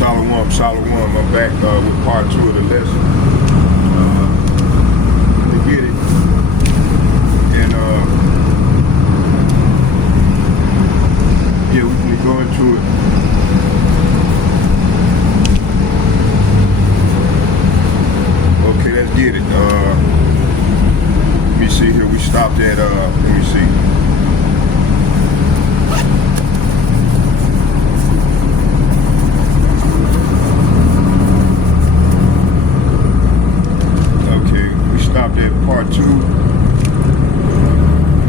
Shalom, I'm back with part 2 of the lesson. To get it. And yeah, we can go into it. Okay, let's get it. Let me see here. We stopped at let me see. Stopped at part 2.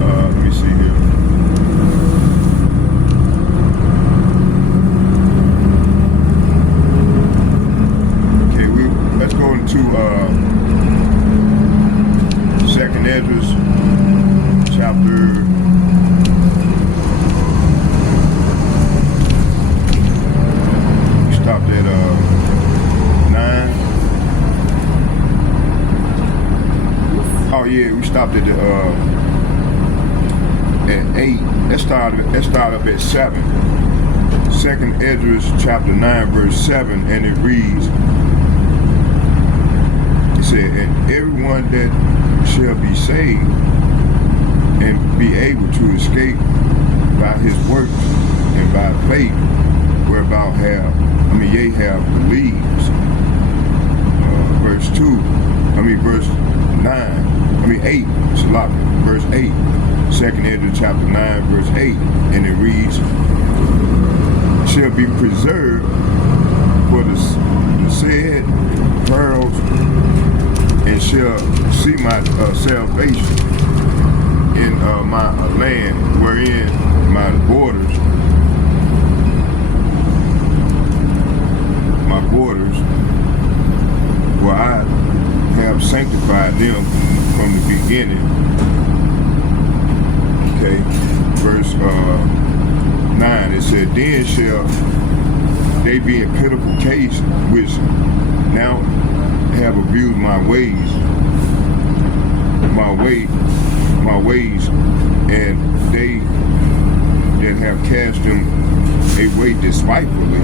Let me see here. Okay, let's go into Second Ezra chapter. We stopped at 9. Oh yeah, we stopped at 8. Let's start up at 7. Second Ezra chapter 9 verse 7, and it reads. It said, "And everyone that shall be saved and be able to escape by his works and by faith, whereby ye have believed." Verse 8, verse 8, Second Ezra chapter 9, verse 8, and it reads, "Shall be preserved for the said pearls, and shall see my salvation in my land, wherein my borders, where I have sanctified them from the beginning." Okay, verse 9, it said, "Then shall they be in pitiful case, which now have abused my ways, and they that have cast them away despitefully."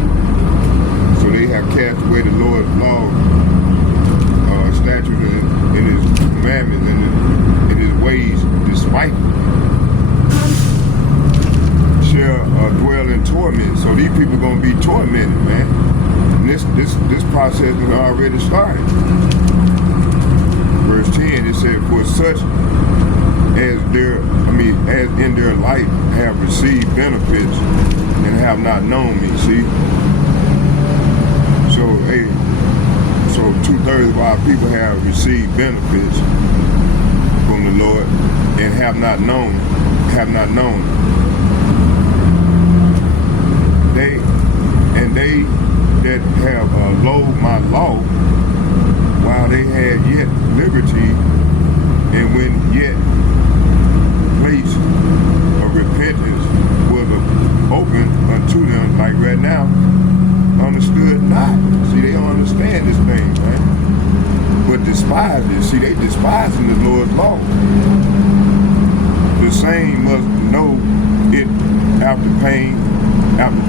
So they have cast away the Lord's law, statutes, and his commandments, and his ways despitefully. Shall dwell in torment. So these people are going to be tormented, man. And this process has already started. Verse 10, it said, "For such as in their life have received benefits and have not known me." See? So 2/3 of our people have received benefits from the Lord and have not known. They that have loathed my law, while they had yet liberty, and when yet place of repentance was open unto them, like right now, understood not. See, they don't understand this thing, man. But despise it. See, they despising the Lord's law. The same must know it after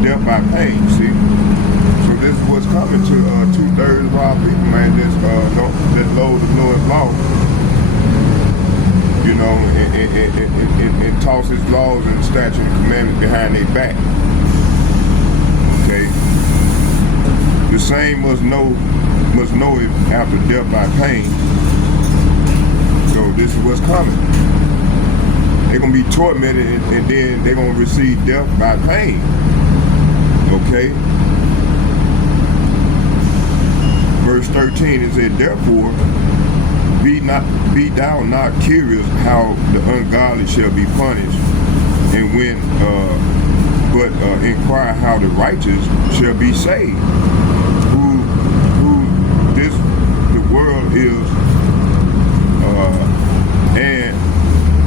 death by pain. See, so this is what's coming to 2/3 of our people, man. That loathe the Lord's law, you know, and toss his laws and statutes and commandments behind their back. Okay. The same must know it after death by pain. So this is what's coming. They're going to be tormented, and then they're going to receive death by pain. Okay? Verse 13, it said, "Therefore, be thou not curious how the ungodly shall be punished, and when, but inquire how the righteous shall be saved, who the world is, and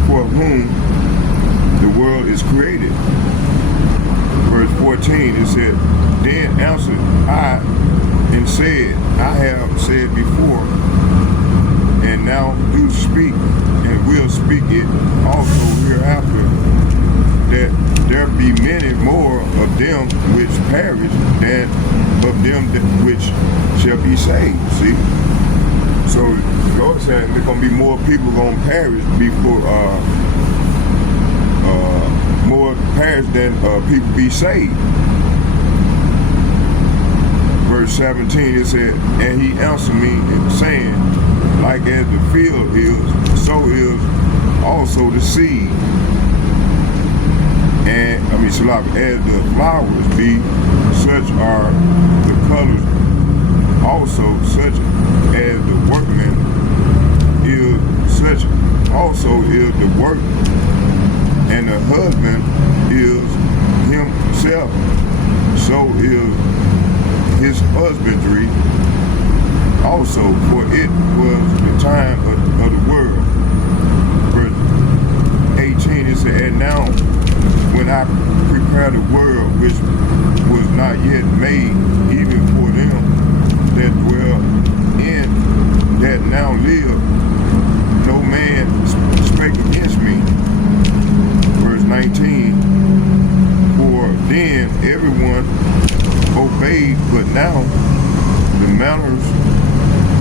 for whom the world is created." Verse 14, it said, "Then answered I and said, I have said before, and now do speak, and will speak it also hereafter, that there be many more of them which perish than of them which shall be saved. See? So God said there's gonna be more people gonna perish before more perish than people be saved. Verse 17 it said, and he answered me saying, like as the field is, so is also the seed. And as the flowers be, such are the colors also, such as the workman is, such also is the work, and the husband is himself, so is his husbandry also, for it was the time of the world. Verse 18 it said, and now when I prepare the world which was not yet made, even for them that dwell in that now live, no man spake against me. Verse 19, for then everyone obeyed, but now the manners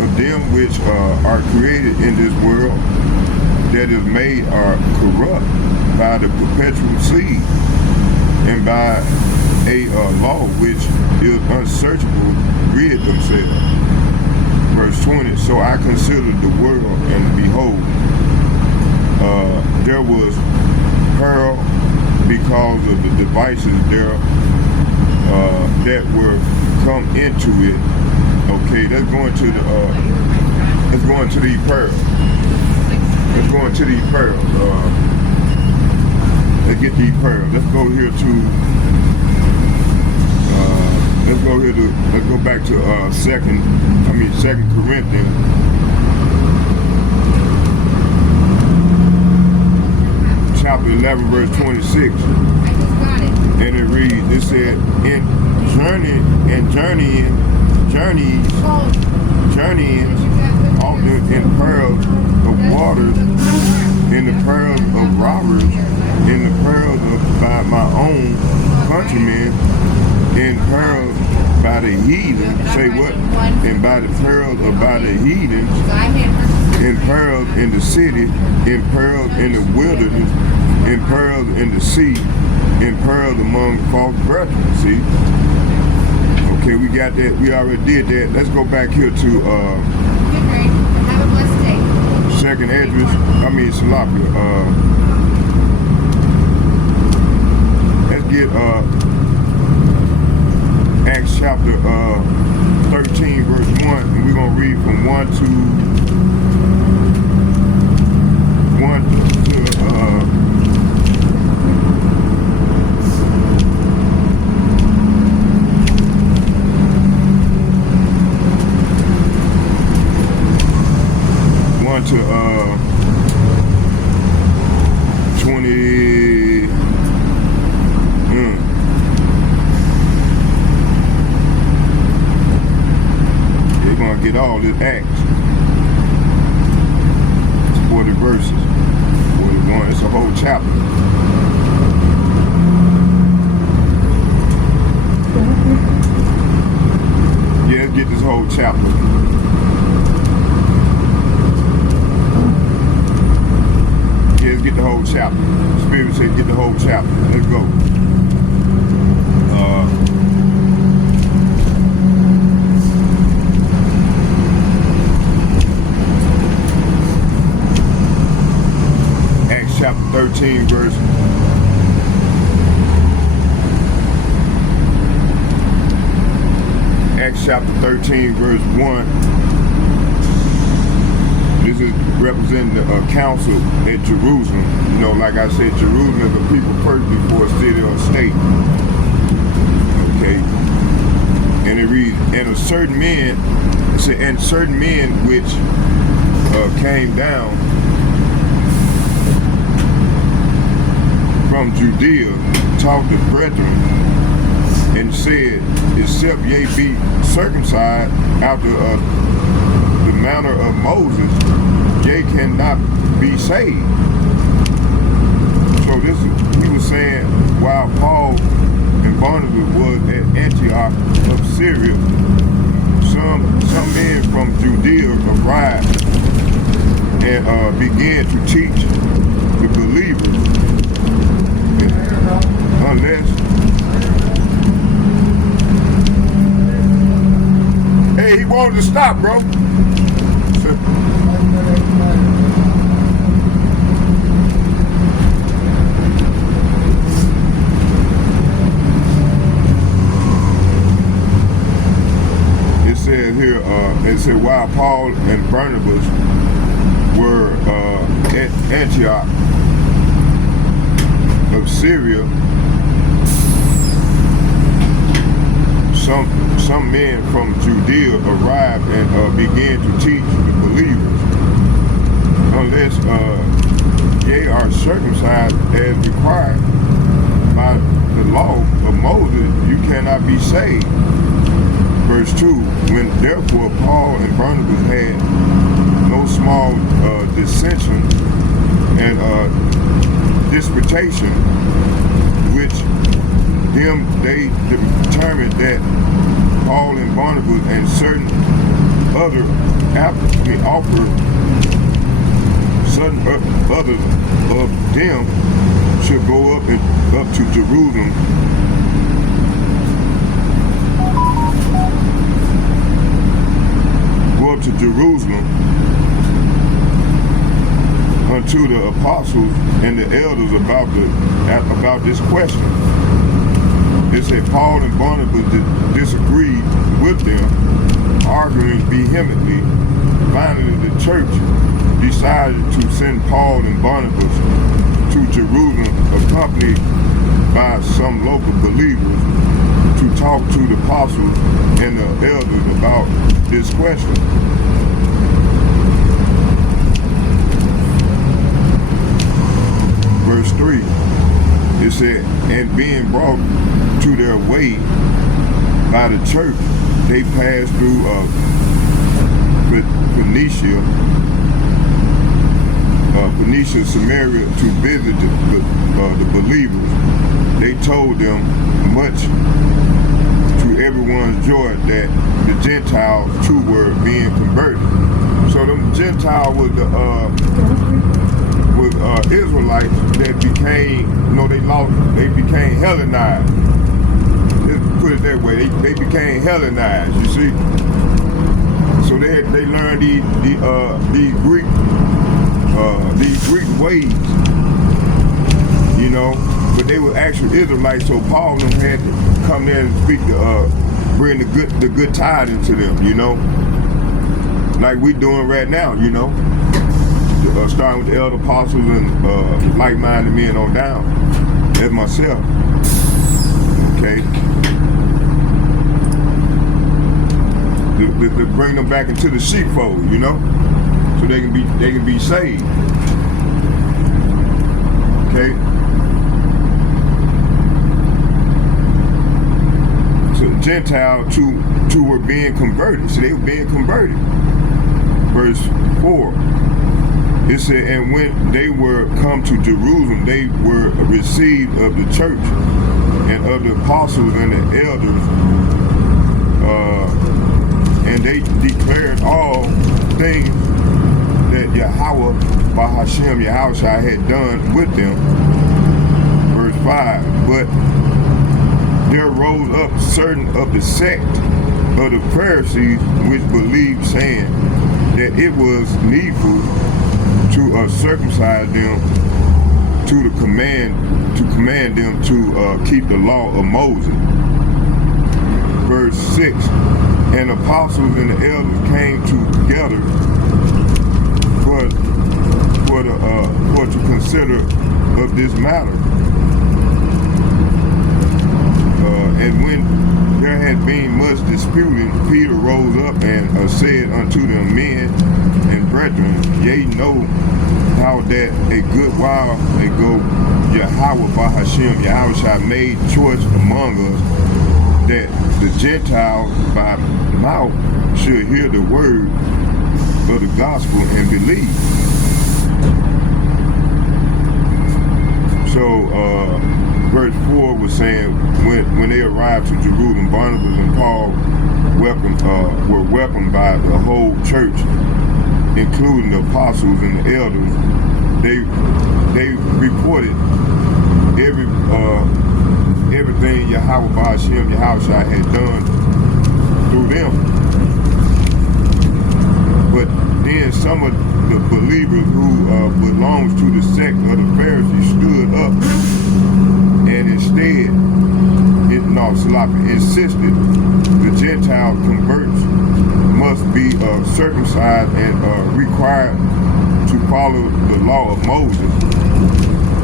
of them which are created in this world that is made are corrupt by the perpetual seed, and by a law which is unsearchable rid themselves. Verse 20, so I considered the world, and behold, there was peril because of the devices there that were come into it. Okay, let's go into the these pearls. Let's go into these pearls. Let's get these pearls. Let's go here to let's go back to Second Corinthians. Chapter 11, verse 26. And it reads, it said, in journeying often in pearls of waters, in the pearls of robbers, in the pearls of by my own countrymen, in pearls by the heathen. Say what? And by the pearls of by the heathen, in pearls in the city, in pearls in the wilderness, in pearls in the sea, in pearls among false brethren. See? Okay, we got that. We already did that. Let's go back here to Have a blessed day. Second Esdras. Salapia. Let's get Acts chapter 13, verse 1, and we're gonna read from 1 to 20. They're gonna get all this Acts. It's 40 verses. 41. It's a whole chapter. Yeah, let's get this whole chapter. Let's get the whole chapter. The Spirit said get the whole chapter. Let's go. Acts chapter 13 verse. Acts chapter 13 verse 1. This is representing the council at Jerusalem. You know, like I said, Jerusalem is the people first before a city or a state. Okay. And it reads, and certain men which came down from Judea taught the brethren and said, except ye be circumcised after the manner of Moses, ye cannot be saved. So he was was saying, while Paul and Barnabas was at Antioch of Syria, some men from Judea arrived and began to teach the believers, unless hey, he wanted to stop, bro. It said while Paul and Barnabas were at Antioch of Syria, some men from Judea arrived and began to teach the believers, unless ye are circumcised as required by the law of Moses, you cannot be saved. Verse 2, when therefore Paul and Barnabas had no small dissension and disputation, which them they determined that Paul and Barnabas and certain other offered certain others of them should go up to Jerusalem unto the apostles and the elders about this question. It said Paul and Barnabas disagreed with them, arguing vehemently. Finally, the church decided to send Paul and Barnabas to Jerusalem, accompanied by some local believers, to talk to the apostles and the elders about this question. Verse 3, it said, and being brought to their way by the church, they passed through Phoenicia, Samaria to visit the believers. They told them much to everyone's joy that the Gentiles too were being converted. So them Gentiles was the Israelites that became, they became Hellenized. Let's put it that way. They became Hellenized, you see. So they learned these Greek ways, you know, but they were actual Israelites. So Paul and them had to come there and speak bring the good tidings to them, you know, like we doing right now, you know. Starting with the elder apostles and like-minded men on down, as myself. Okay, to bring them back into the sheepfold, you know, so they can be saved. Okay. So Gentiles too were being converted. So they were being converted. Verse 4. It said, and when they were come to Jerusalem, they were received of the church and of the apostles and the elders, and they declared all things that Yahweh, by Hashem, Yahushua had done with them. Verse 5, but there rose up certain of the sect of the Pharisees which believed, saying that it was needful to circumcise them, to command them to keep the law of Moses. Verse 6, and apostles and the elders came together for to consider of this matter. And when there had been much disputing, Peter rose up and said unto them, men and brethren, ye know how that a good while ago Yahweh by Hashem, Yahushua made choice among us, that the Gentiles by mouth should hear the word of the gospel and believe. So verse 4 was saying, when they arrived to Jerusalem, Barnabas and Paul were welcomed by the whole church, including the apostles and the elders. They reported everything Yahweh Ba'ashem Yahushua had done through them. But then some of the believers who belongs to the sect of the Pharisees stood up and instead insisted the Gentile converts must be circumcised and required to follow the law of Moses.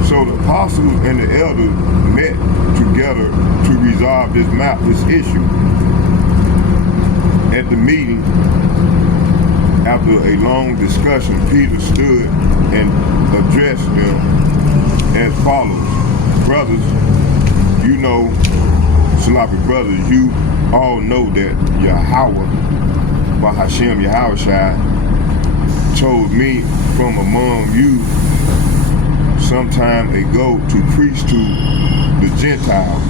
So the apostles and the elders met together to resolve this issue. At the meeting, after a long discussion, Peter stood and addressed them as follows. Brothers, you know, Salafi brothers, you all know that Yahweh, Bahashem Yahushua, chose me from among you some time ago to preach to the Gentiles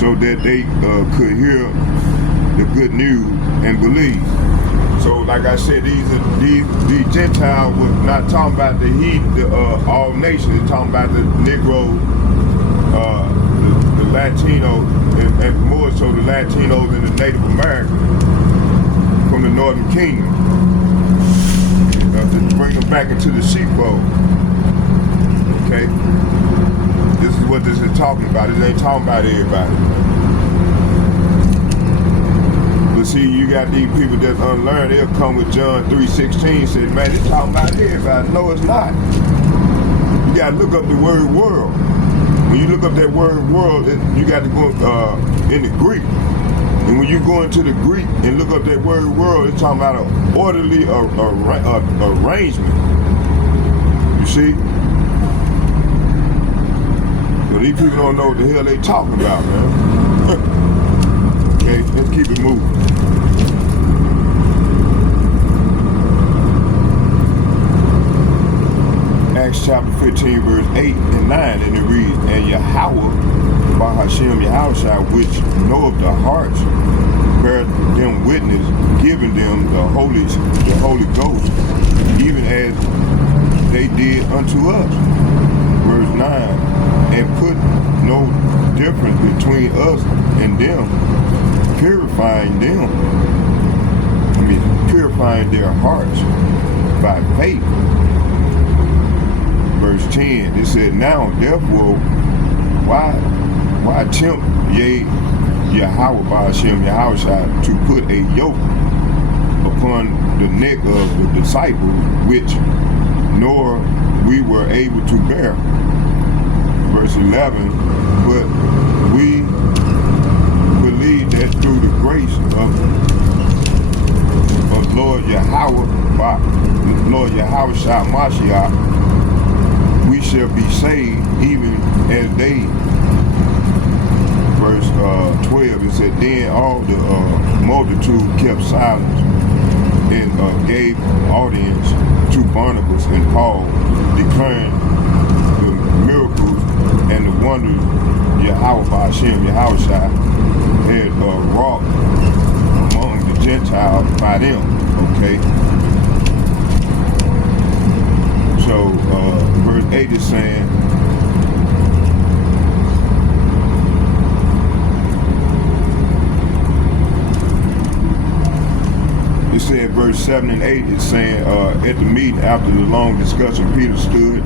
so that they could hear the good news and believe. So like I said, these Gentiles were not talking about all nations. They're talking about the Negro, the Latino, and more so the Latinos and the Native Americans from the Northern Kingdom. To bring them back into the sheepfold. Okay? This is what this is talking about. It ain't talking about everybody. But see, you got these people that's unlearned, they'll come with John 3:16 and say, man, it's talking about everybody. No, it's not. You gotta look up the word world. When you look up that word world, you got to go in the Greek. And when you go into the Greek and look up that word world, it's talking about an orderly arrangement. You see? So these people don't know what the hell they talking about, man. Okay, let's keep it moving. Acts chapter 15, verse 8 and 9, and it reads, and Yahweh, Bahashem Yahushua, which knoweth the hearts, bear them witness, giving them the Holy Ghost, even as they did unto us. Verse 9, and put no difference between us and them, purifying their hearts by faith. Verse 10, it said, now therefore, why tempt ye Yahweh Ba'ashem Yahushua to put a yoke upon the neck of the disciples, which nor we were able to bear. Verse 11, but we believe that through the grace of Lord Yahushua Mashiach, we shall be saved even as they. Verse 12, it said, then all the multitude kept silence and gave audience to Barnabas and Paul, declaring the miracles and the wonders Yahweh Ba'ashem Yahushua had wrought among the Gentiles by them. Okay? So verse 8 is saying, it said verse 7 and 8 is saying, at the meeting after the long discussion, Peter stood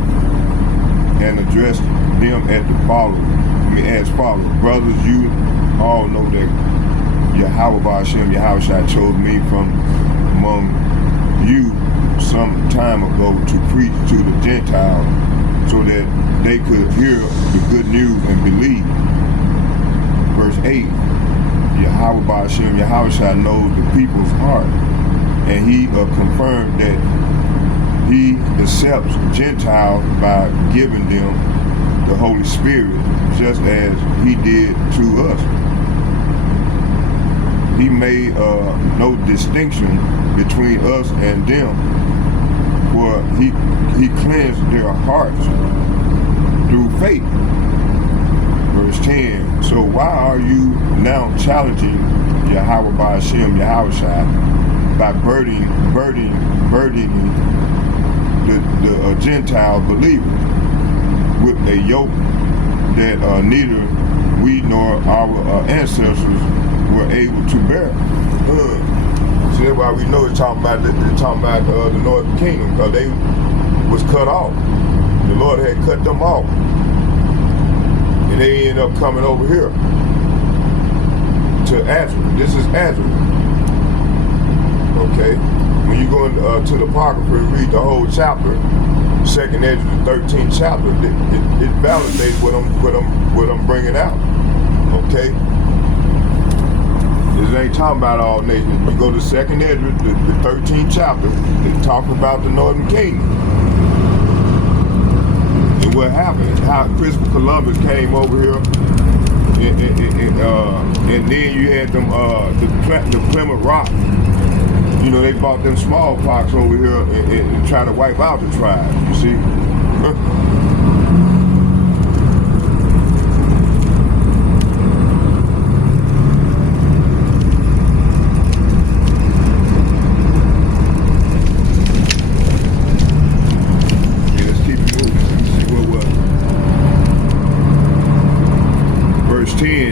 and addressed them as follows. Brothers, you all know that Yahweh Ba'ashem Yahushua chose me from among you some time ago to preach to the Gentiles so that they could hear the good news and believe. Verse 8, Yahweh Ba'ashem Yahushua knows the people's heart, and he confirmed that he accepts Gentiles by giving them the Holy Spirit, just as he did to us. He made no distinction between us and them, for he cleansed their hearts through faith. Verse 10. So why are you now challenging Yahweh by Hashem, Yahushua, by burdening the Gentile believer with a yoke that neither we nor our ancestors were able to bear? So that's why we know it's talking about the Northern Kingdom, because they was cut off. The Lord had cut them off, and they ended up coming over here to Azra. This is Azra. Okay, when you go to the Apocrypha and read the whole chapter, 2nd Ezra, the 13th chapter, it validates what I'm bringing out. Okay. This ain't talking about all nations. You go to 2nd Ezra, the 13th chapter, it's talking about the Northern Kingdom. And what happened, how Christopher Columbus came over here, and then you had them, the Plymouth Rock. You know, they brought them smallpox over here and try to wipe out the tribe, you see.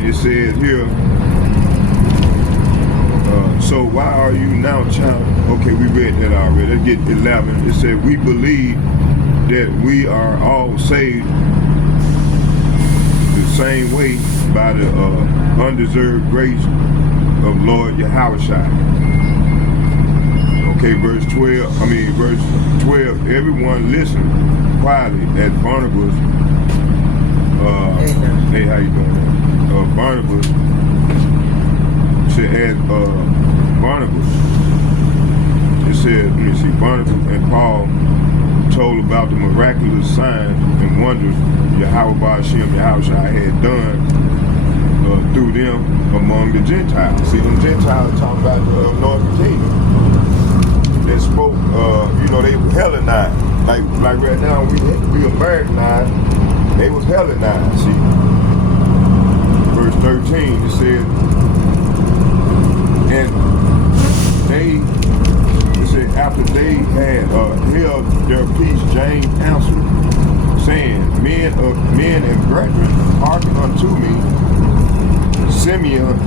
It says here, so why are you now challenging? Okay, we read that already. Let's get 11. It said, we believe that we are all saved the same way by the undeserved grace of Lord Yahushua. Okay, verse 12. Everyone listen quietly as Barnabas. Hey, how you doing? Barnabas said, as Barnabas, it said, let me see, Barnabas and Paul told about the miraculous signs and wonders Yahweh by Hashem, Yahushua had done through them among the Gentiles. See, them Gentiles talking about the Northern Kingdom. They spoke, you know, they were Hellenized. Like right now, we Americanized, they was Hellenized, see. Verse 13, it said, and after they had held their peace, James answered, saying, men and brethren, hearken unto me. Simeon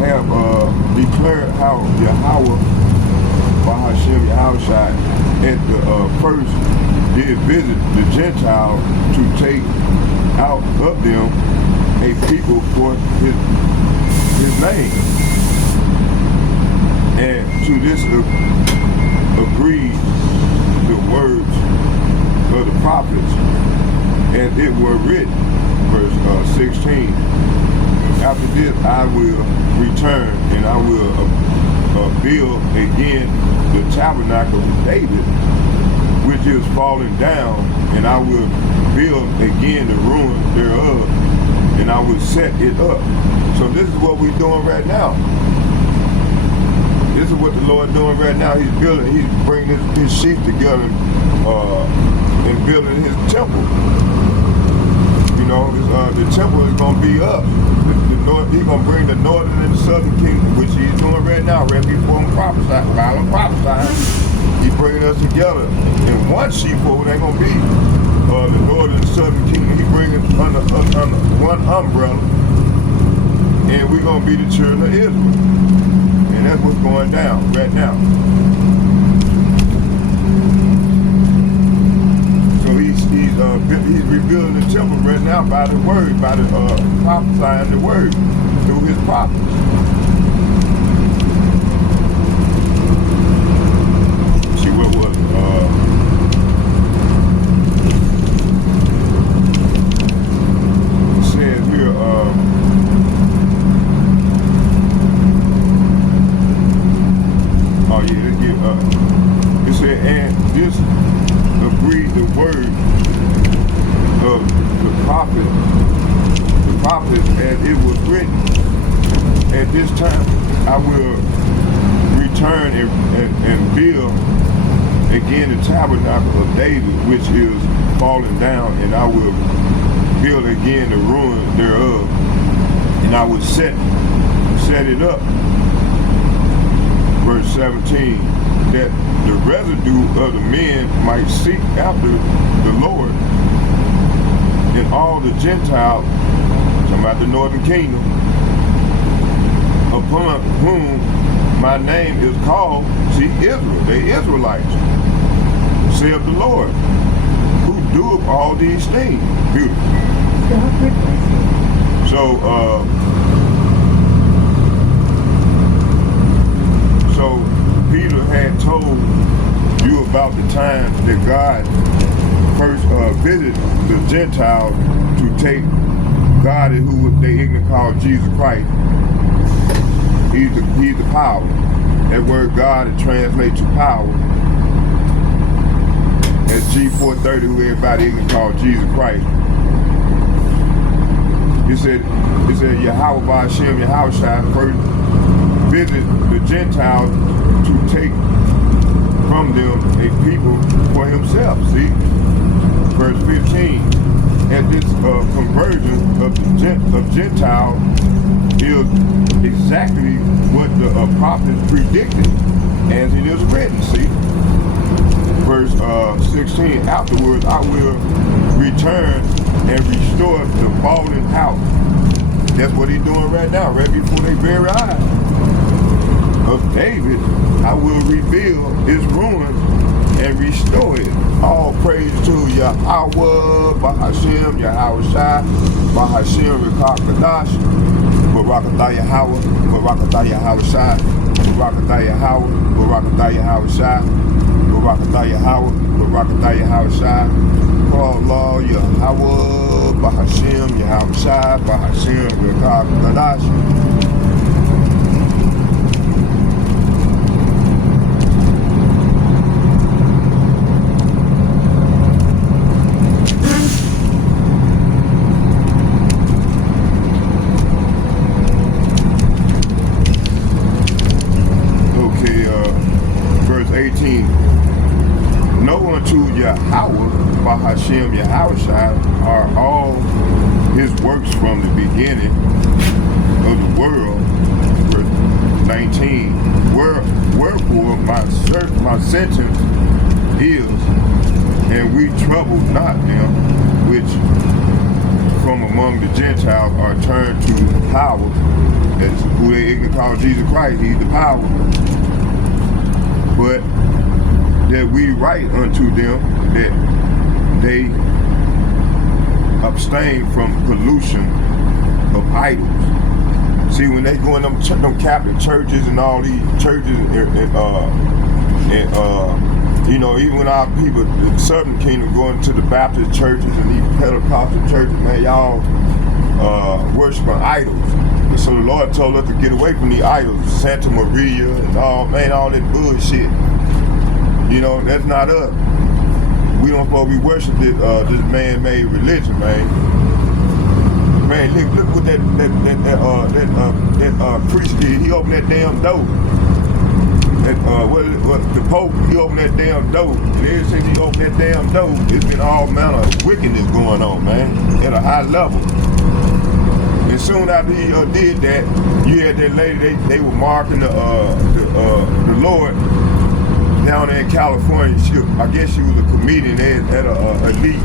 have declared how Yahweh, by Hashem Yahushua, at the first did visit the Gentiles to take out of them a people for his name. And to this agreed the words of the prophets, and it were written, verse 16, after this I will return, and I will build again the tabernacle of David, which is fallen down, and I will build again the ruins thereof, and I will set it up. So this is what we're doing right now. This is what the Lord doing right now. He's building, he's bringing his sheep together and building his temple. You know, the temple is going to be up. He's going to bring the northern and the southern kingdom, which he's doing right now, right before him prophesying, while I'm prophesying. He's bringing us together in one sheepfold. Ain't going to be the northern and southern kingdom. He's bringing under one umbrella, and we're going to be the children of Israel. And that's what's going down right now. So he's rebuilding the temple right now by the word, by the prophesying the word through his prophets. See, what was it says here, oh yeah, it said, and this agreed the word of the prophet as it was written. At this time I will return and build again the tabernacle of David, which is fallen down, and I will build again the ruin thereof, and I will set it up. Verse 17, that the residue of the men might seek after the Lord, and all the Gentiles, talking about the northern kingdom, upon whom my name is called. See, Israel, they Israelites, saith the Lord, who doeth all these things. Beautiful. So Peter had told you about the time that God first visited the Gentiles to take God, who they ignorant call Jesus Christ. He's the power. That word God is translated to power. That's G430, who everybody ignorant call Jesus Christ. It said Yahweh Ba'Shem, Yahweh Shai first visit the Gentiles to take from them a people for himself. See? Verse 15. And this conversion of Gentiles is exactly what the prophets predicted, as it is written. See? Verse 16. Afterwards I will return and restore the fallen house. That's what he's doing right now, right before their very eyes. Of David, I will rebuild his ruins and restore it. All praise to Yahweh, Bahashem, Yahweh Shai, Bahashem, Rekakadash, Barakatah Yahweh, Barakatah Yahweh Shai, Barakatah Yahweh, Barakatah Yahweh Shai, Barakatah Yahweh, Barakatah Yahweh Shai. Allah, Yahweh, Bahashem, Yahweh Shai, Bahashem, Rekakadash. Know unto Yahweh, Bahashem, Yahweh Shai, are all his works from the beginning of the world. Verse 19. Wherefore my sentence is, and we trouble not them which from among the Gentiles are turned to power. That's who they ignorant call Jesus Christ. He's the power. But that we write unto them that they abstain from pollution of idols. See, when they go in them Catholic churches and all these churches, you know, even when our people, the Southern Kingdom, going to the Baptist churches and these Pentecostal churches, man, y'all worshiping idols. And so the Lord told us to get away from these idols, Santa Maria and all that bullshit. You know, that's not us. We don't supposed to be worshiping this man-made religion, man. Man, look what that priest did. He opened that damn door. The Pope, he opened that damn door. And ever since he opened that damn door, it's been all manner of wickedness going on, man, at a high level. And soon after he did that, you had that lady. They were marking the Lord down there in California. I guess she was a comedian at a elite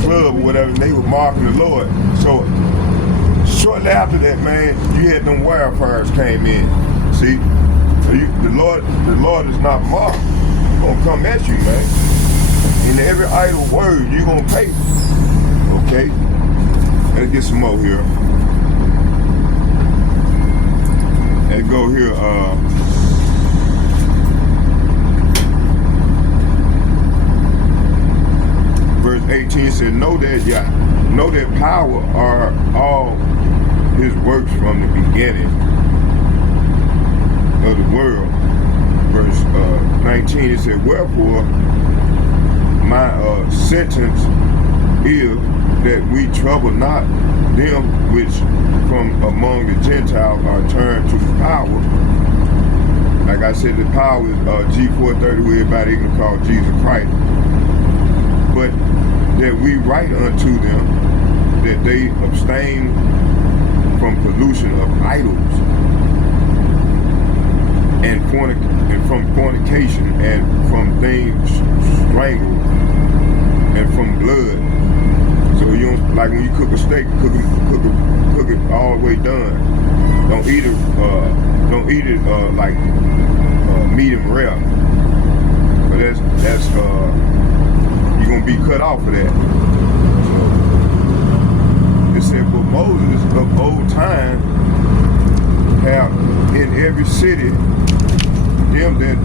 club or whatever, and they were marking the Lord. So shortly after that, man, you had them wildfires came in. See, the Lord is not mocked. He's gonna come at you, man. In every idle word, you're gonna pay. Okay, let's get some more here. Let's go here. Verse 18 said, know that power are all his works from the beginning of the world. Verse 19, it said, wherefore my sentence is that we trouble not them which from among the Gentiles are turned to power. Like I said, the power is G430, who everybody can call Jesus Christ. But that we write unto them that they abstain from pollution of idols and from fornication and from things strangled and from blood. So you don't, like when you cook a steak, cook it all the way done. Don't eat it. Like medium rare. But that's you're gonna be cut off of that. So it said, but Moses of old time have in every city them that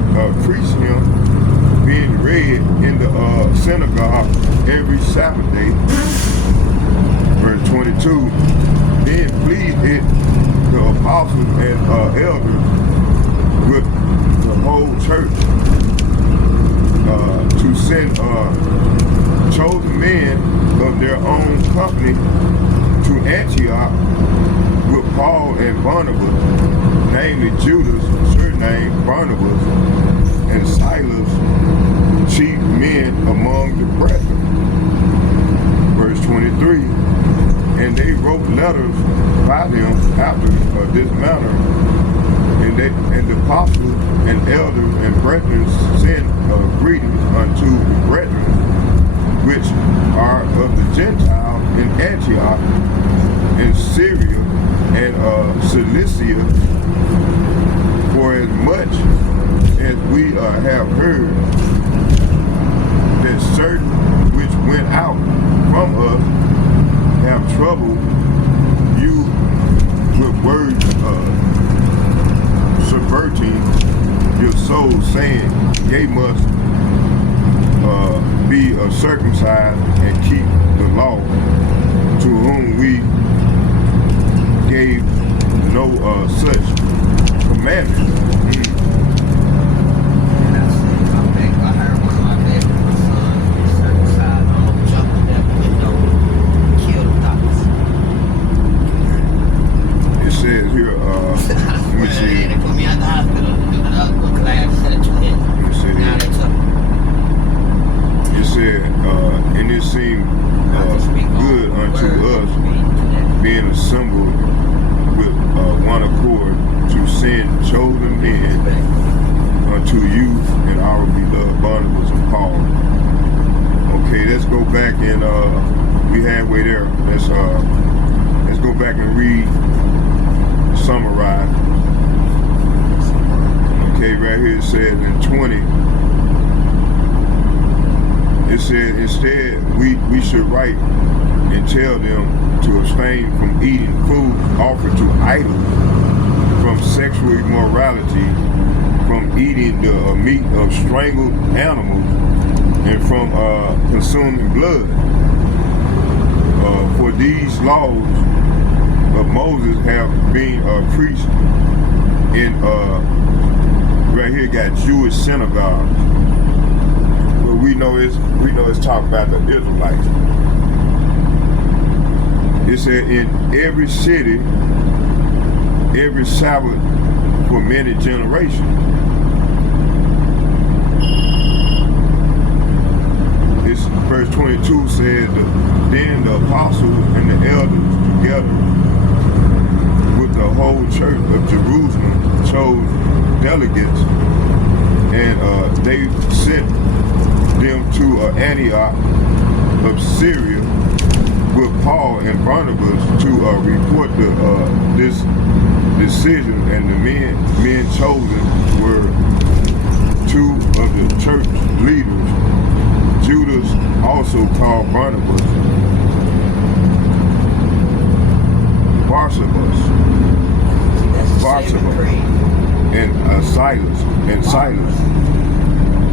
preach him being read in the synagogue every Sabbath day. Verse 22. Then pleased it the apostles and elders with the whole church to send chosen men of their own company to Antioch with Paul and Barnabas, namely Judas, surnamed Barnabas, and Silas, chief men among the brethren. Verse 23. And they wrote letters by them after this manner, and the apostles and elders and brethren send greetings unto the brethren which are of the Gentiles in Antioch, in Syria, and Cilicia, for as much as we have heard that certain which went out from us have troubled you with words subverting your soul, saying, ye must be circumcised and keep the law, to whom we gave no such commandment. Instead, we should write and tell them to abstain from eating food offered to idols, from sexual immorality, from eating the meat of strangled animals, and from consuming blood. For these laws of Moses have been preached in right here got Jewish synagogues. We know it's talking about the Israelites. It said in every city, every Sabbath for many generations. This verse 22 says that then the apostles and the elders together with the whole church of Jerusalem chose delegates, and they sent them to Antioch of Syria with Paul and Barnabas to report this decision, and the men chosen were two of the church leaders, Judas, also called Barnabas, Barsabas, and Silas.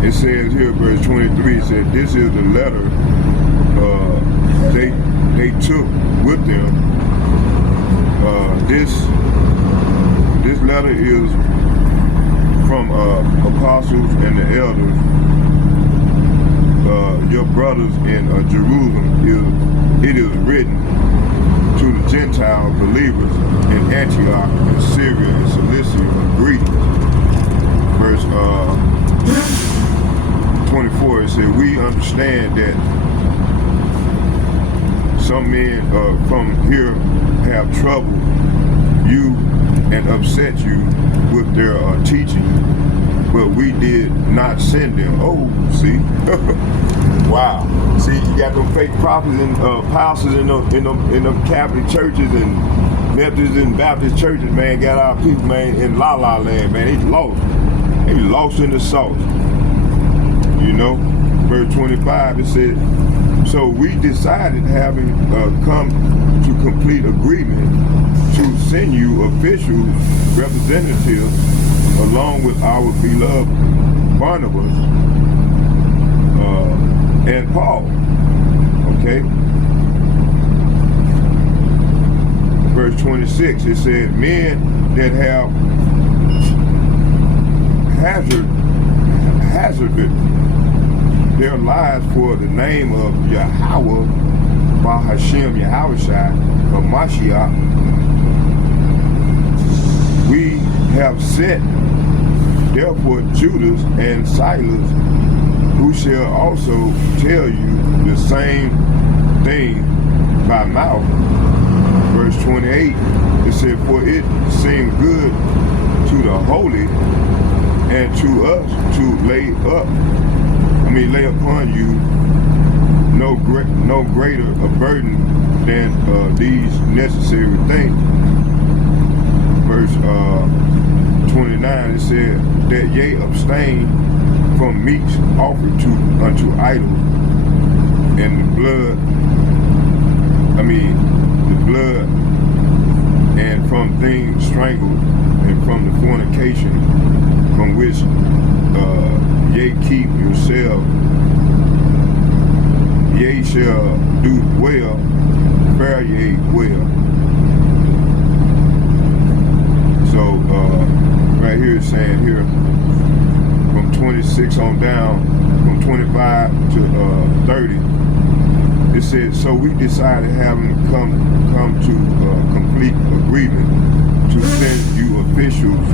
It says here, verse 23, it said, this is the letter they took with them. This letter is from apostles and the elders. Your brothers in Jerusalem, it is written to the Gentile believers in Antioch and Syria and Cilicia, greetings. Verse 24, it said, we understand that from here have troubled you and upset you with their teaching, but we did not send them. Oh, see, wow. See, you got them fake prophets and pastors in them Catholic churches and Methodist and Baptist churches, man. Got our people, man, in La La Land, man. They lost in the sauce. You know, verse 25, it said, so we decided, having come to complete agreement, to send you official representatives along with our beloved Barnabas and Paul. Okay? Verse 26, it said, men that have hazarded their lives for the name of Yahweh, Bahashem Yahushai, of Mashiach, we have sent therefore Judas and Silas, who shall also tell you the same thing by mouth. Verse 28, it said, for it seemed good to the holy and to us to lay upon you no greater a burden than these necessary things. Verse 29, it said that ye abstain from meats offered unto idols, and the blood, and from things strangled, and from the fornication from which ye keep yourself. Ye shall do well, fare ye well. So right here it's saying here, from 26 on down, from 25 to 30, it said, so we decided, having come to complete agreement, to send you officials,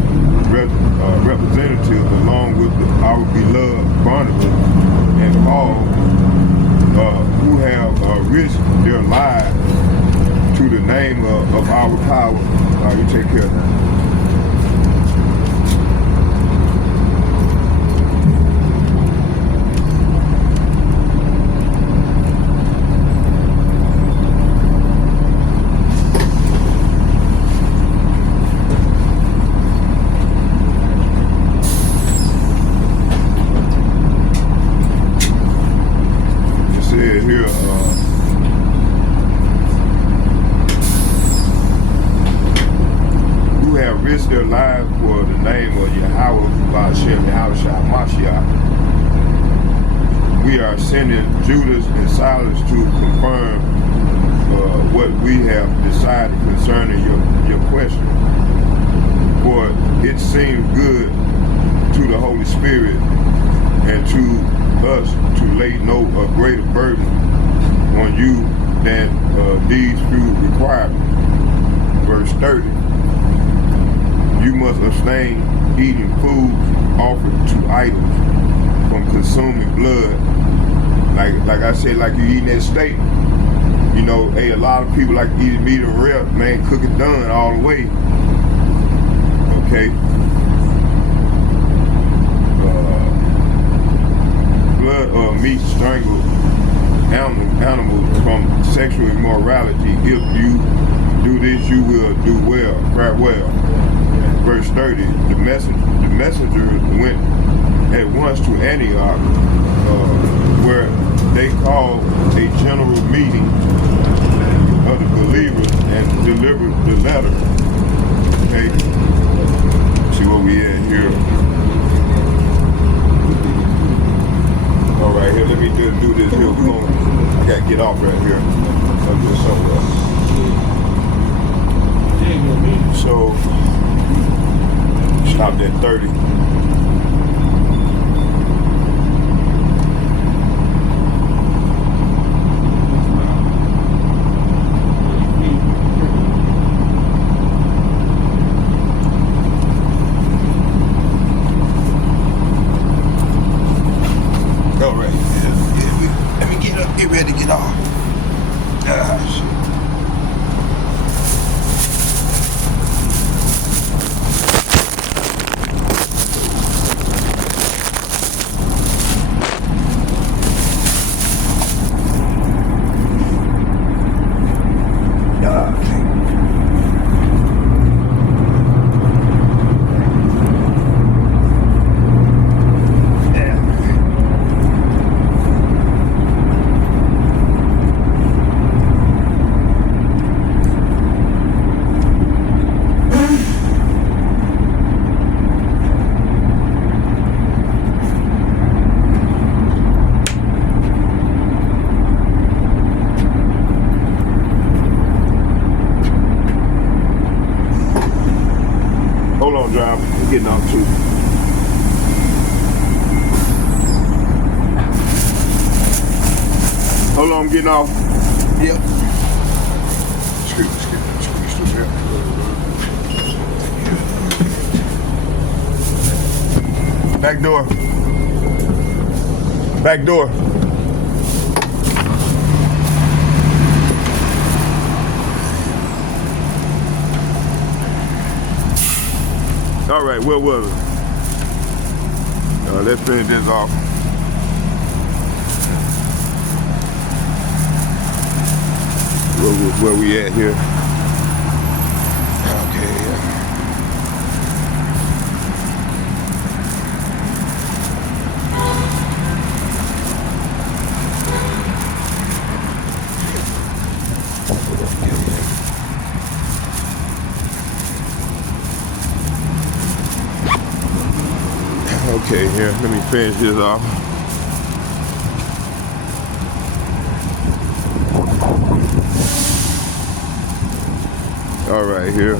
representatives, along with our beloved Barnabas and Paul, who have risked their lives to the name of our power. You take care of that. Their lives for the name of Yahweh, Bahashem Yahushai Mashiach. We are sending Judas and Silas to confirm what we have decided concerning your question. For it seems good to the Holy Spirit and to us to lay no greater burden on you than these few requirements. Verse 30. You must abstain eating food offered to idols, from consuming blood. Like I said, like you eating that steak. You know, hey, a lot of people like eating medium rare, man, cook it done all the way. Okay. Blood or meat strangled animals from sexual immorality. If you do this, you will do well, fare well. Verse 30, the messenger went at once to Antioch, where they called a general meeting of the believers and delivered the letter. Okay, see what we at here. All right, here, let me just do this here. I gotta get off right here. So, stopped at 30. All right, let me get up, get ready to get off. Shit. getting off too. Hold on, I'm getting off. Yep. Excuse me. Back door. Back door. All right, where was it? Let's finish this off. Where we at here? Okay. Okay, here, let me finish this off. All right, here.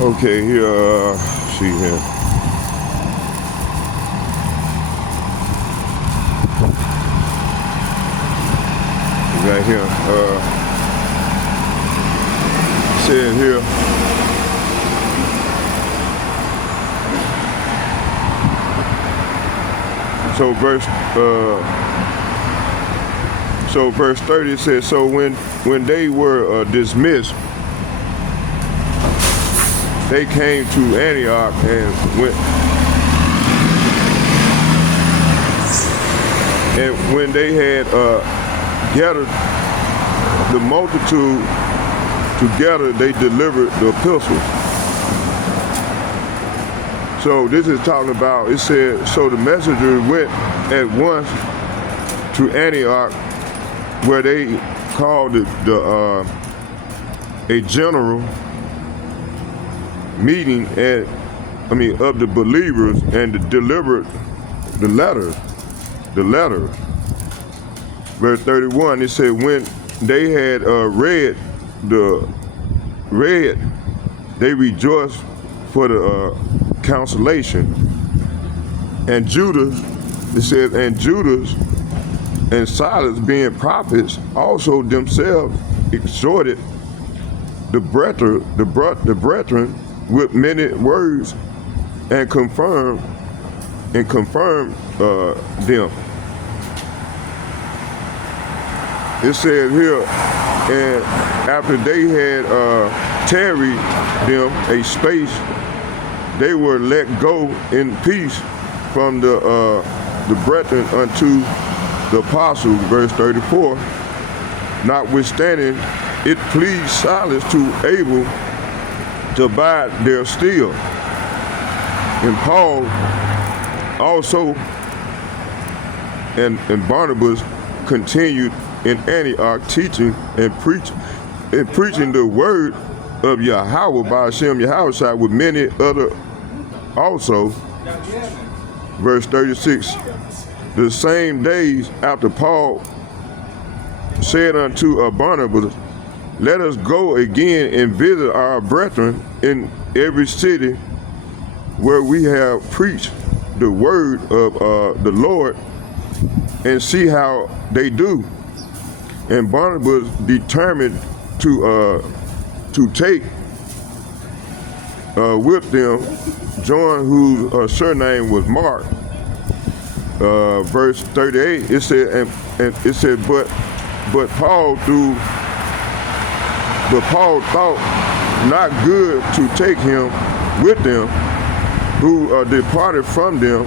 Okay, here, see here. Right here, saying here. So verse 30 says, so when they were dismissed, they came to Antioch and when they had gathered the multitude together, they delivered the epistles. So this is talking about, it said, so the messenger went at once to Antioch, where they called a general meeting of the believers and delivered the letter. Verse 31, it said, when they had read, they rejoiced for the consolation. And Judas, it says, and Judas and Silas, being prophets, also themselves exhorted the brethren with many words and confirmed them. It said here, and after they had tarried them a space, they were let go in peace from the brethren unto the apostles. Verse 34. Notwithstanding, it pleased Silas to able to abide there still. And Paul also and Barnabas continued in Antioch, teaching and preaching the word of Yahweh by Hashem Yahweh with many other also. Verse 36, the same days after Paul said unto Barnabas, let us go again and visit our brethren in every city where we have preached the word of the Lord, and see how they do. And Barnabas determined to take with them John, whose surname was Mark. Verse 38, it said, and it said, but Paul thought not good to take him with them, who departed from them.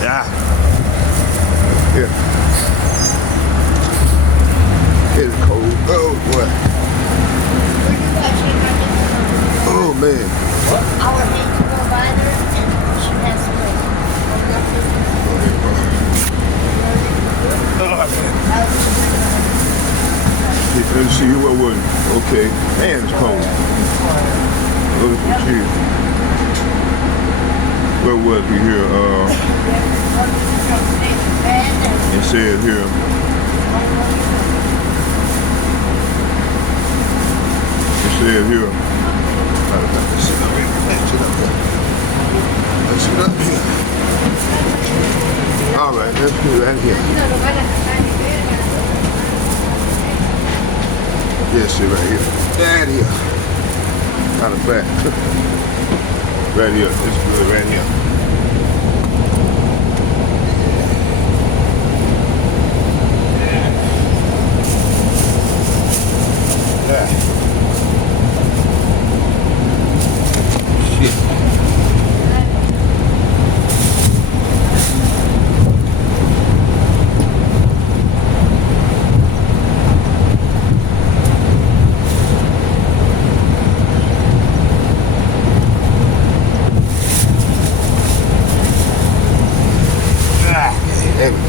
Yeah. It's cold. Oh boy. Oh man. Our maid to go by there, and she passed away. Let's see what was. Okay. Man, it's cold. Look at the cheese. was we here? It says here. It says here. Let's sit up here. Let's sit up here. All right, let's do that here. Yes, sit right here. That here. Out of fact. Right here. It's good right here. Yeah. Shit. There we go.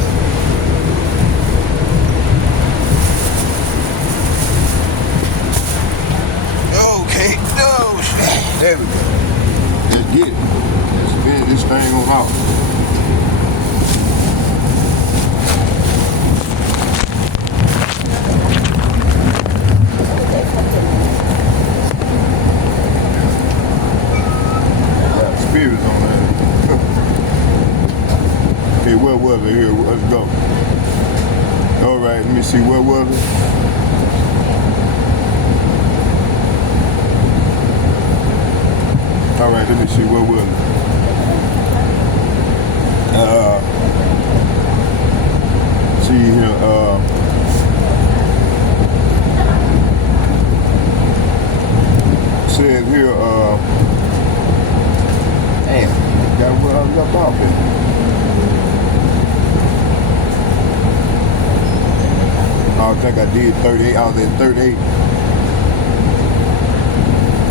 Okay, no, there we go. Let's get it. Let's spin this thing on off. Got spirits on that. Okay, where was it here? Let's go. All right, let me see. Where was it? All right, let me see. Where was it? See here. Said here. Damn, got what I was up off here. I think I did 38. I was at 38.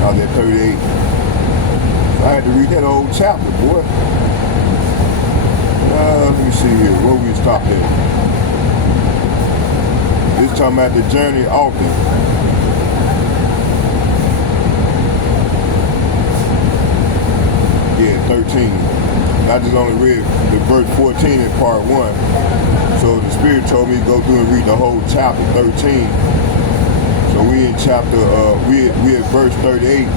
I was at 38. I had to read that old chapter, boy. Let me see here. Where we stopped at? This talking about the journey often. Yeah, 13. I just only read the verse 14 in part 1. So the Spirit told me to go through and read the whole chapter 13. So we in chapter, we at verse 38.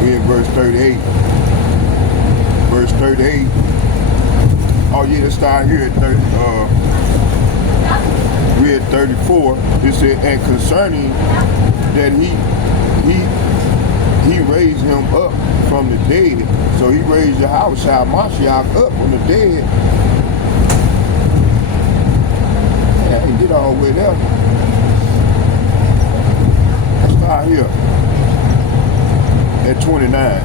We in verse 38. Verse 38. Oh yeah, let's start here at 30. We at 34. It said, and concerning that he raised him up from the dead. So he raised Yahushua Mashiach up from the dead. Yeah, he did all the way there. Let's start here at 29.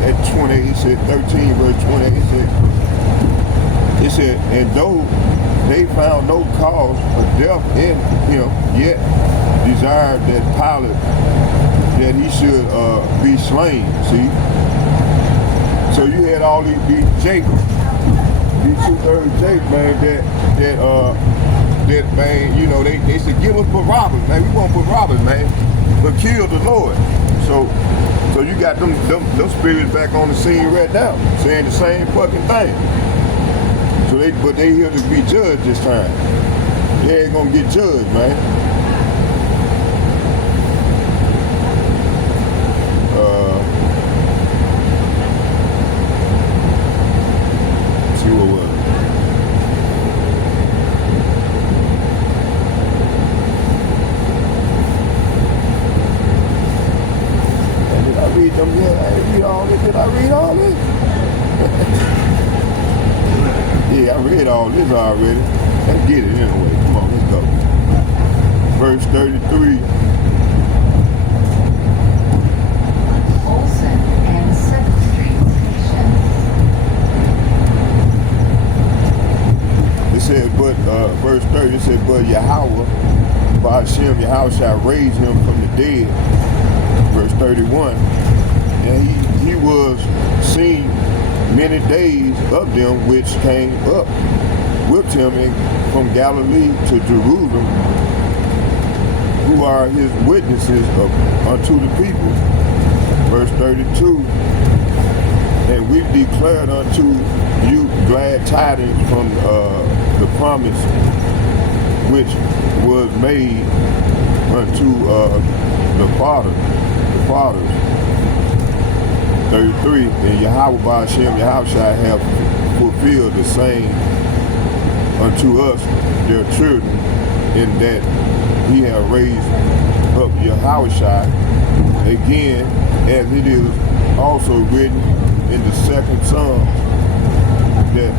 At 20, he said 13 verse 20, it said, and though they found no cause of death in him, yet desired that Pilate that he should be slain. See? So you had all these Jacob, these 2/3 Jacob, man, that man, you know, they said, give us Barabbas, man. We want Barabbas, man, but kill the Lord. So you got them spirits back on the scene right now, saying the same fucking thing. So but they here to be judged this time. They ain't gonna get judged, man. See what was it? Did I read them yet? I didn't read all this. Did I read all this? Yeah, I read all this already. Let's get it anyway. Come on, let's go. Verse 33. Olson and 7th Street stations. It said, but verse 30, it said, but Yahweh, by Hashem, Yahweh shall raise him from the dead. Verse 31. And he was seen many days of them which came up with sent him from Galilee to Jerusalem, who are his witnesses unto the people. Verse 32, and we declared unto you glad tidings from the promise which was made unto the fathers. 33, and Yahweh Ba'ashem Yahushua have fulfilled the same unto us, their children, in that he have raised up Yahushua again, as it is also written in the second Psalm, that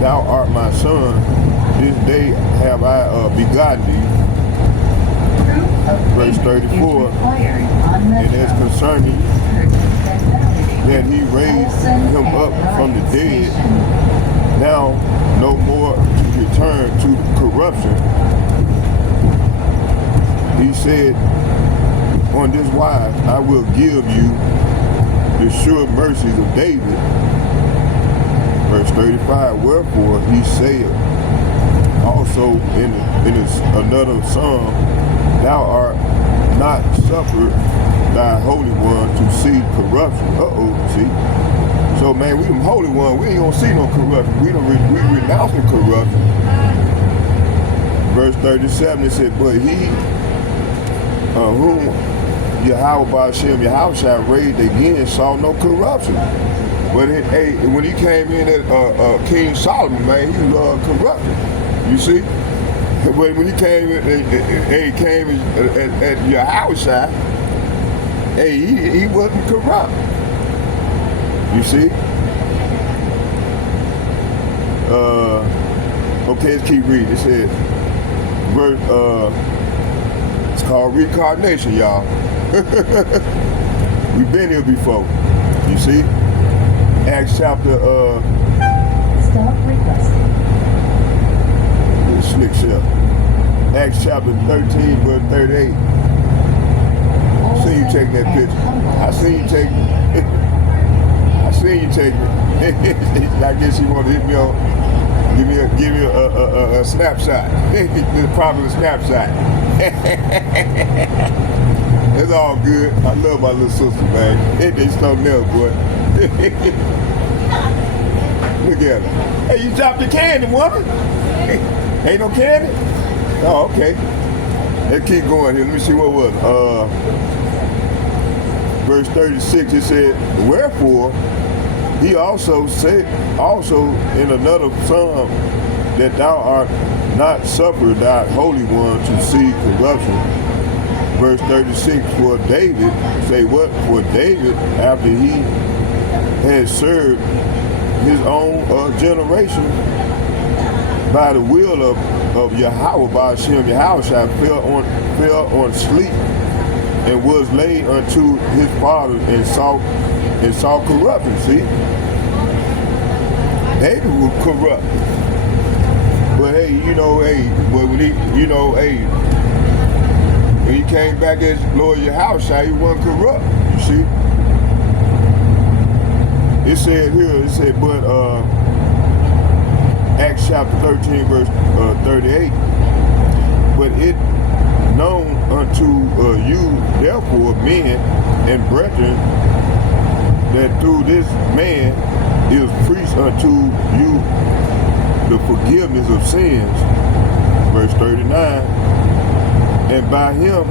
thou art my son, this day have I begotten thee. Verse 34, and as concerning that he raised him up from the dead, now no more to return to corruption. He said, on this wise I will give you the sure mercies of David. Verse 35, wherefore he said also in another psalm, thou art not suffered thy Holy One to see corruption. See? So man, we them Holy One, we ain't gonna see no corruption. We renouncing corruption. Verse 37, it said, but he whom Yahweh Ba'ashem Yahushua raised again saw no corruption. But when he came in at King Solomon, man, he was corrupted. You see? But when he came at Yahushua, he wasn't corrupt. You see? Okay, let's keep reading. It says, it's called reincarnation, y'all. We've been here before. You see? Acts chapter Stop requesting. Slick shell. Acts chapter 13, verse 38. I seen you taking that picture. I seen you taking it. I seen you taking it. I guess you want to hit me on, give me a snapshot. The proper snapshot. It's all good. I love my little sister, man. They something else, boy. Look at her. Hey, you dropped the candy, woman. Ain't no candy? Oh, okay. Let's keep going here. Let me see what was. Verse 36, it said, wherefore he also said, in another psalm, that thou art not suffered thy Holy One to see corruption. Verse 36, for David, say what? For David, after he had served his own generation, by the will of Yahweh Ba'ashem Yahushua fell on sleep and was laid unto his father and saw corruption. See? David was corrupt. But hey, but when he came back as Lord Yahushua, he wasn't corrupt. You see? It said, but Acts chapter 13, verse 38. But it known unto you, therefore, men and brethren, that through this man is preached unto you the forgiveness of sins. Verse 39. And by him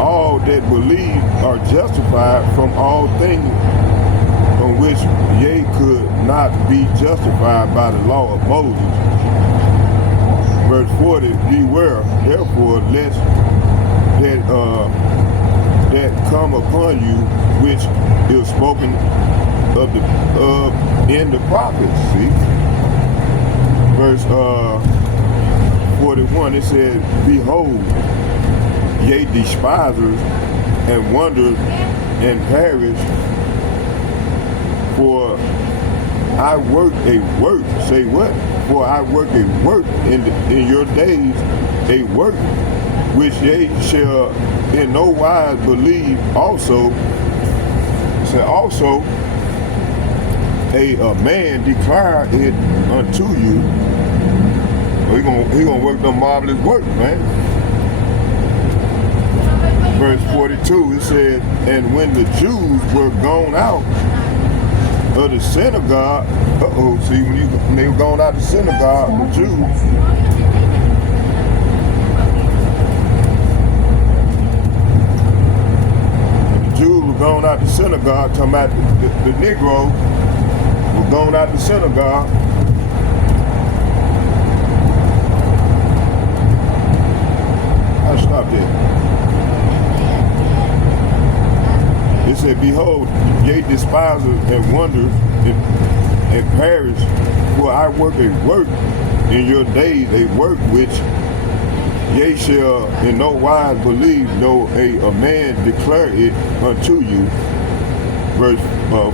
all that believe are justified from all things from which ye could not be justified by the law of Moses. Verse 40, beware therefore lest that come upon you which is spoken of in the prophets. See? Verse 41, it says, behold, ye despisers and wonders and perish, for I work a work. Say what? For I work a work in your days, a work which ye shall in no wise believe. Also, say also, a man declare it unto you, He gonna work them marvelous work, man. Verse 42, it said, and when the Jews were gone out of the synagogue, see, when they were going out the synagogue, the Jews, were going out the synagogue, talking about the Negroes were going out the synagogue. I stopped there. It said, behold, ye despisers and wonders and perish, for I work a work in your days, a work which ye shall in no wise believe, though a man declare it unto you. Verse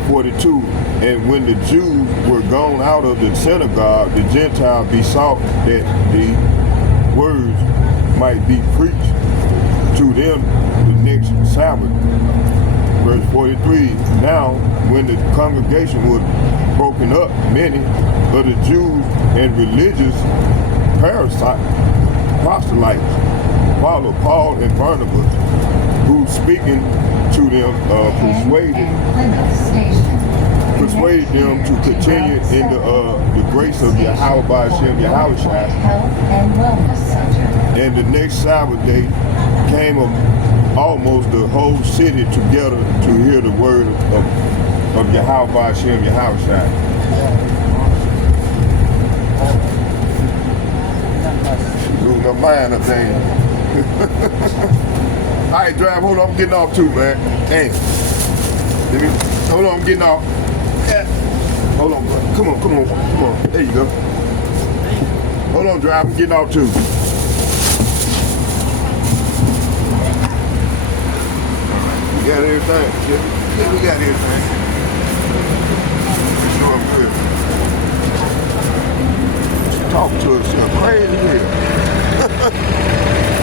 42, and when the Jews were gone out of the synagogue, the Gentiles besought that the words might be preached to them the next Sabbath. Verse 43, now when the congregation was broken up, many of the Jews and religious proselytes followed Paul and Barnabas, who speaking to them persuaded them to continue in the grace of Yahweh by Hashem Yahushua. And the next Sabbath day came almost the whole city together to hear the word of Yahweh by Hashem Yahushua. Losing my mind up there. All right, drive, hold on, I'm getting off too, man. Damn. Hold on, I'm getting off. Yeah. Hold on, bro. Come on. There you go. Hold on, drive, I'm getting off too. We got everything. Yeah, we got everything. Sure I'm good. Talk to us, you're crazy here.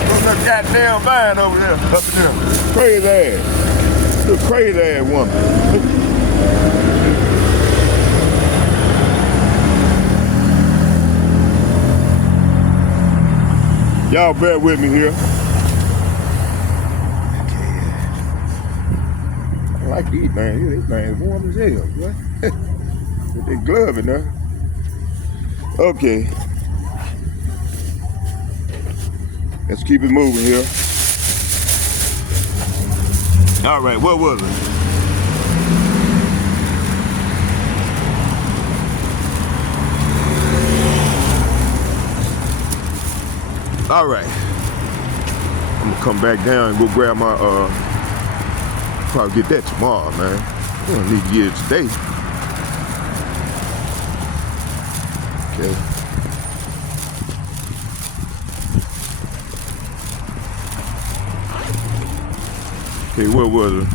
What's that goddamn vine over there? Up there. Crazy ass. The crazy ass woman. Y'all bear with me here. I like these things. These things warm as hell, boy. With their glove in there. Okay. Let's keep it moving here. All right, what was it? All right. I'm gonna come back down and go grab my, probably get that tomorrow, man. We don't need to get it today. Okay. Okay, what was it?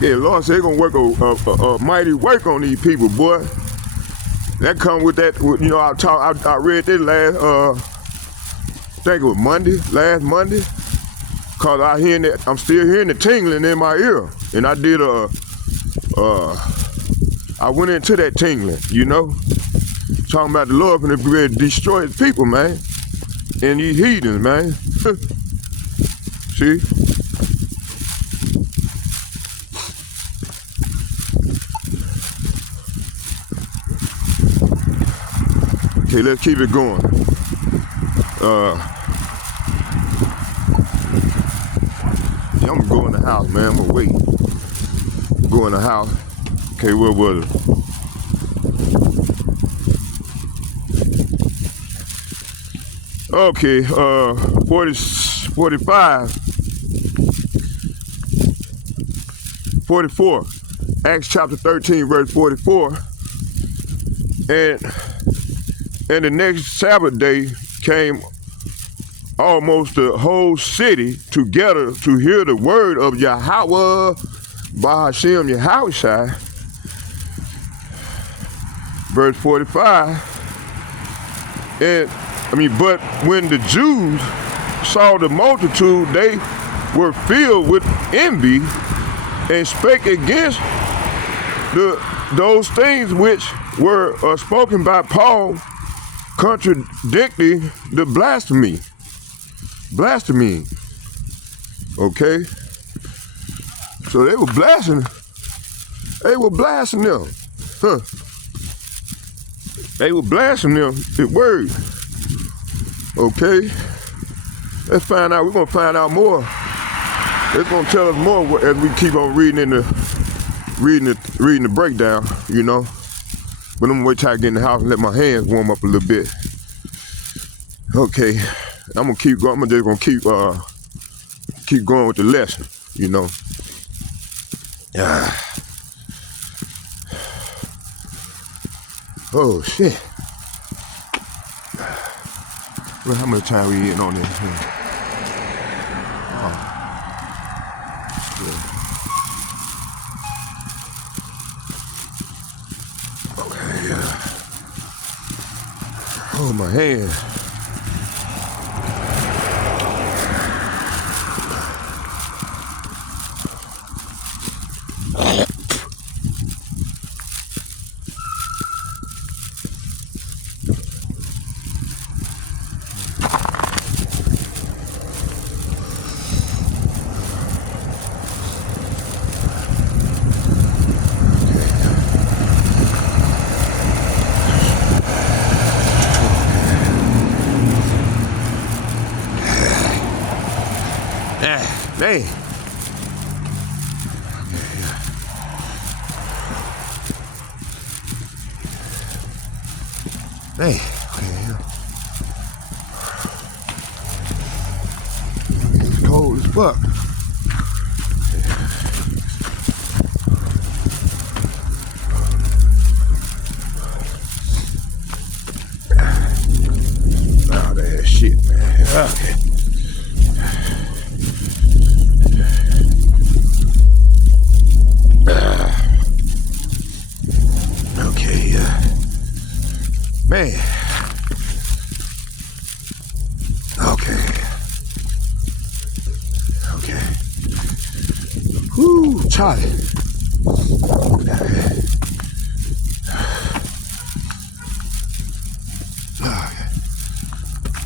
Yeah, Lord said they're gonna work a mighty work on these people, boy. That come with that, you know, I read this last, I think it was last Monday, cause I'm still hearing the tingling in my ear. And I did I went into that tingling, you know, talking about the Lord and to destroy his people, man. And these heathens, man. See? Okay, let's keep it going. Yeah, I'm gonna go in the house, man. I'm gonna wait. Go in the house. Okay, what was it? Okay, 44, Acts chapter 13, verse 44. And the next Sabbath day came almost the whole city together to hear the word of Yahweh by Hashem Yahushua. Verse 45. But when the Jews saw the multitude, they were filled with envy and spake against the those things which were spoken by Paul contradicting the blasphemy. Blasphemy. Okay? So they were blasting. They were blasting them. Huh. They were blasting them the word. Okay? Let's find out. We're going to find out more. It's going to tell us more as we keep on reading the breakdown, you know. But I'm going to wait till I get in the house and let my hands warm up a little bit. Okay. I'm going to keep going. I'm just going to keep going with the lesson, you know. Oh, shit. Well, how much time we getting on this? Oh. Yeah. Okay, yeah. Oh, my hand. Hey. Hey, okay. It's cold as fuck. Oh, that shit, man. Okay. Man. Okay. Woo, Charlie. Okay.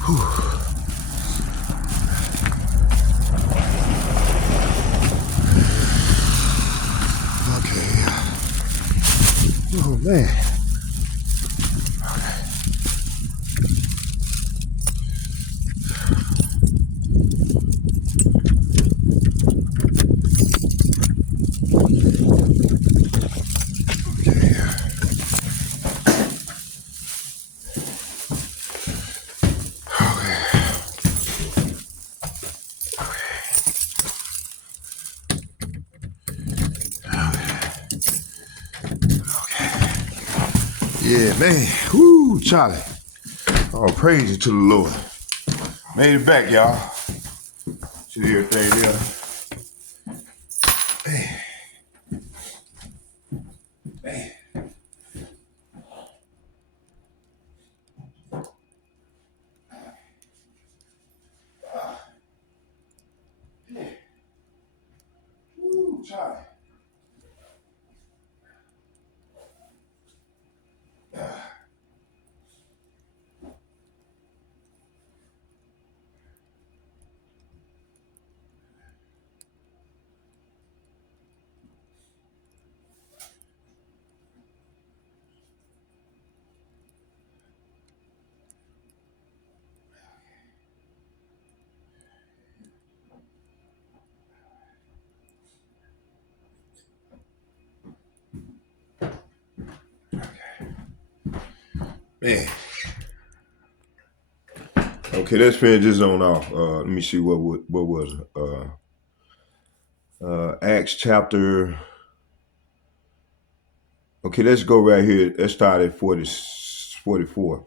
Whew. Okay. Oh, man. Yeah, man. Woo, Charlie. Oh, praise it to the Lord. Made it back, y'all. See everything there. Man. Woo, Charlie. Man. Okay, let's finish this on off. Let me see what was it. Acts chapter. Okay, let's go right here. Let's start at 44.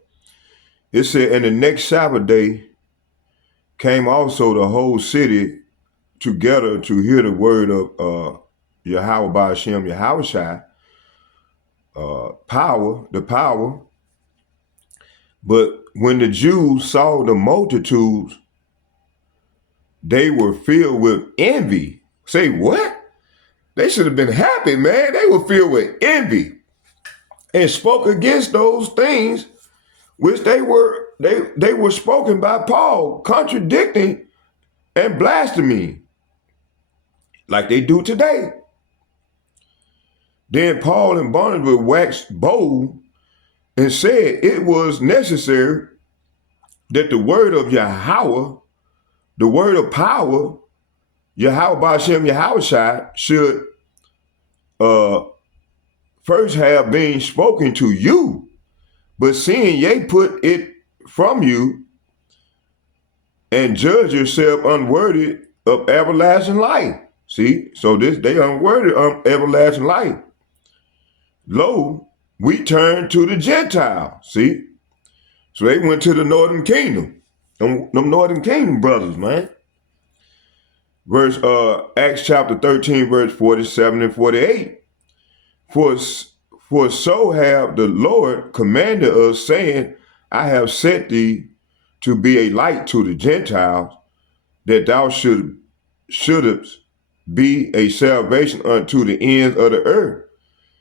It said, and the next Sabbath day came also the whole city together to hear the word of Yahweh Ba'ashem Yahushai, the power. But when the Jews saw the multitudes, they were filled with envy. Say what? They should have been happy, man. They were filled with envy. and spoke against those things which they were spoken by Paul, contradicting and blaspheming, like they do today. Then Paul and Barnabas waxed bold and said it was necessary that the word of Yahweh, the word of power, Yahweh Ba'Shem Yahushai, should first have been spoken to you. But seeing ye put it from you and judge yourself unworthy of everlasting life. See, so they unworthy of everlasting life. Lo, we turn to the Gentiles. See, so they went to the northern kingdom. Them northern kingdom brothers, man. Verse Acts chapter 13, verse 47 and 48. For so have the Lord commanded us, saying, I have set thee to be a light to the Gentiles, that thou shouldst be a salvation unto the ends of the earth.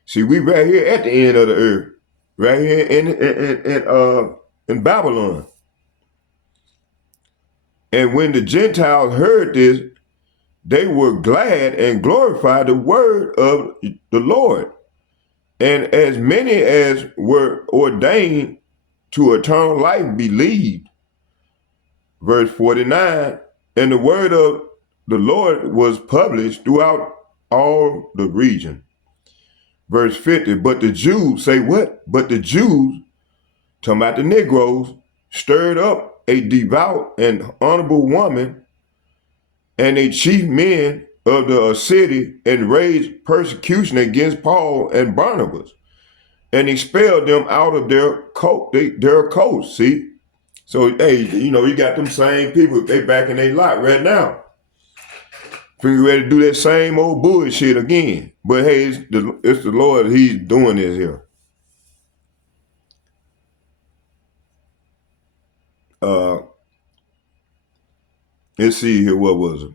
See, we right here at the end of the earth, right here in Babylon. And when the Gentiles heard this, they were glad and glorified the word of the Lord. And as many as were ordained to eternal life believed. Verse 49, and the word of the Lord was published throughout all the region. Verse 50, but the Jews, say what? But the Jews, talking about the Negroes, stirred up a devout and honorable woman and a chief men of the city, and raised persecution against Paul and Barnabas, and expelled them out of their coast. See, so hey, you got them same people. They back in their lot right now, figure ready to do that same old bullshit again. But hey, it's the Lord. He's doing this here. Let's see here. What was it?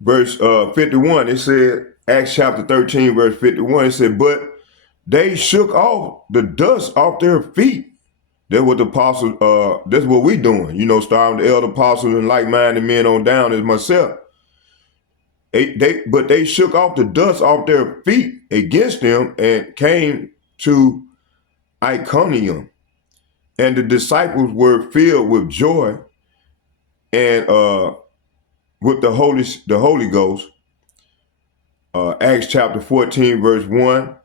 Verse 51, it said, Acts chapter 13, verse 51, it said, but they shook off the dust off their feet. That's what the apostles, that's what we doing. Starting the elder apostles and like-minded men on down as myself. But they shook off the dust off their feet against them and came to Iconium. And the disciples were filled with joy and with the Holy Ghost. Acts chapter 14, verse 1.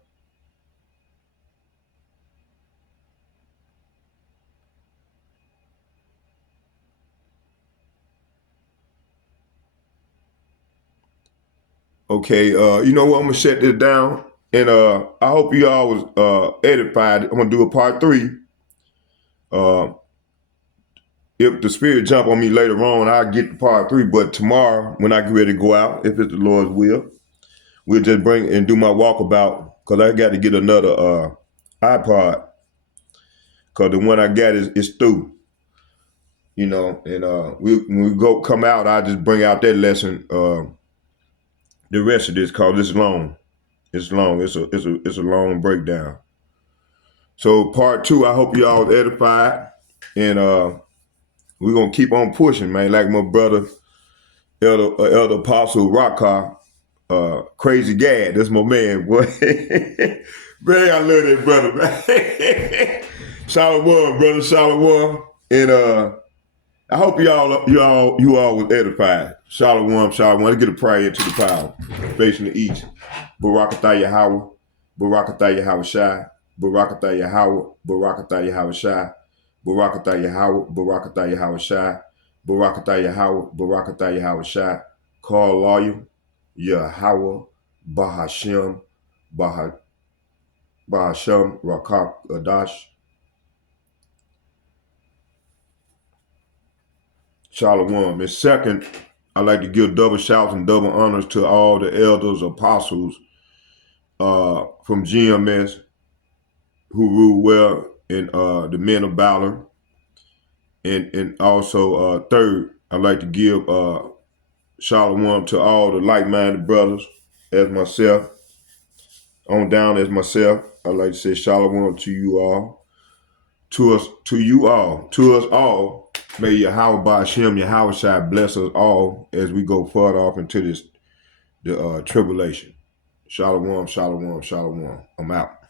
Okay, you know what? I'm gonna shut this down, and I hope you all was edified. I'm gonna do a part 3. If the spirit jump on me later on, I'll get to part 3. But tomorrow, when I get ready to go out, if it's the Lord's will, we'll just bring and do my walkabout, because I got to get another iPod, because the one I got is through. And when we come out, I'll just bring out that lesson. The rest of this, cause it's long. It's long. It's a long breakdown. So part 2, I hope you all edified, and we're gonna keep on pushing, man. Like my brother, Elder Apostle Rockcar, Crazy Gad. That's my man, boy. Man, I love that brother, man. Shalom, brother, shalom. And I hope you all was edified. Shalom, shalom. Let's get a prayer into the power. Facing the east. Barakatah Yahweh. Barakatah Yahweh Shai. Barakatah Yahweh. Barakatah Yahweh Shai. Barakatah Yahweh. Barakatah Yahweh Shai. Barakatah Yahweh. Barakatah Yahweh Shai. Call lawyer. Yahweh. Bahashem. Bahashem. Rakak Adash. Shalom. And second, I'd like to give double shouts and double honors to all the elders, apostles from GMS who rule well, and the men of valor. And also third, I'd like to give shalom to all the like-minded brothers as myself, on down as myself. I'd like to say shalom to you all. To us all. May Yahweh Ba'Shem, Yahweh Shai bless us all as we go further off into the tribulation. Shalom, shalom, shalom. I'm out.